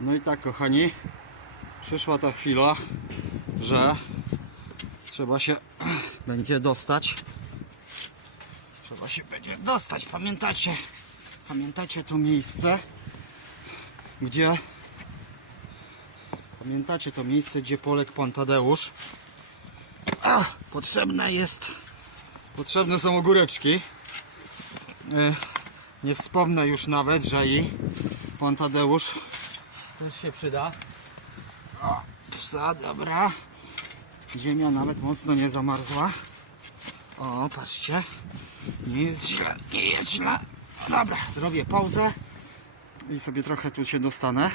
No i tak, kochani, przyszła ta chwila, że trzeba się będzie dostać. Trzeba się będzie dostać. Pamiętacie? Pamiętacie to miejsce, gdzie Pamiętacie to miejsce, gdzie poległ pan Tadeusz? A, potrzebne jest. Potrzebne są ogóreczki. E, Nie wspomnę już nawet, że i pan Tadeusz też się przyda. O, psa, dobra. Ziemia nawet mocno nie zamarzła. O, patrzcie. Nie jest źle, nie jest źle. Dobra, zrobię pauzę i sobie trochę tu się dostanę.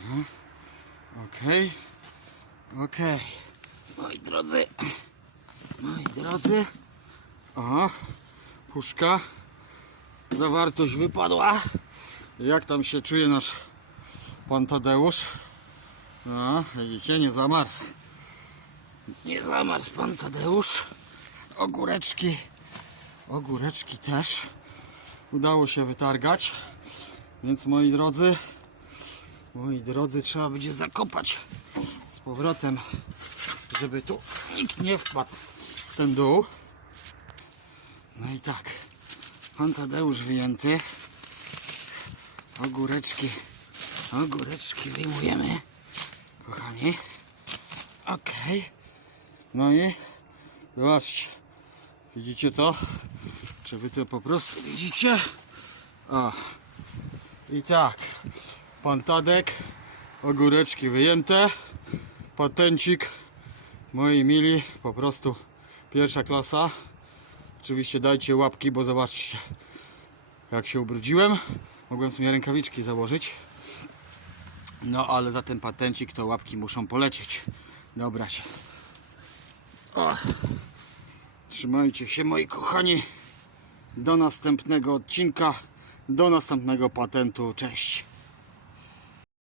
Dobra. Okej. Okej. Moi drodzy. Moi drodzy. O, puszka. Zawartość wypadła. Jak tam się czuje nasz pan Tadeusz? No, widzicie, nie zamarzł. Nie zamarzł pan Tadeusz. Ogóreczki. Ogóreczki też. Udało się wytargać. Więc moi drodzy, moi drodzy, trzeba będzie zakopać z powrotem, żeby tu nikt nie wpadł w ten dół. No i tak, pan Tadeusz wyjęty. Ogóreczki, ogóreczki wyjmujemy, kochani. Okej. No i zobaczcie, widzicie to? Czy wy to po prostu widzicie? O. I tak, pan Tadek, ogóreczki wyjęte, patencik, moi mili, po prostu pierwsza klasa. Oczywiście dajcie łapki, bo zobaczcie jak się ubrudziłem. Mogłem sobie rękawiczki założyć. No ale za ten patencik to łapki muszą polecieć. Dobra się. Trzymajcie się moi kochani. Do następnego odcinka. Do następnego patentu. Cześć.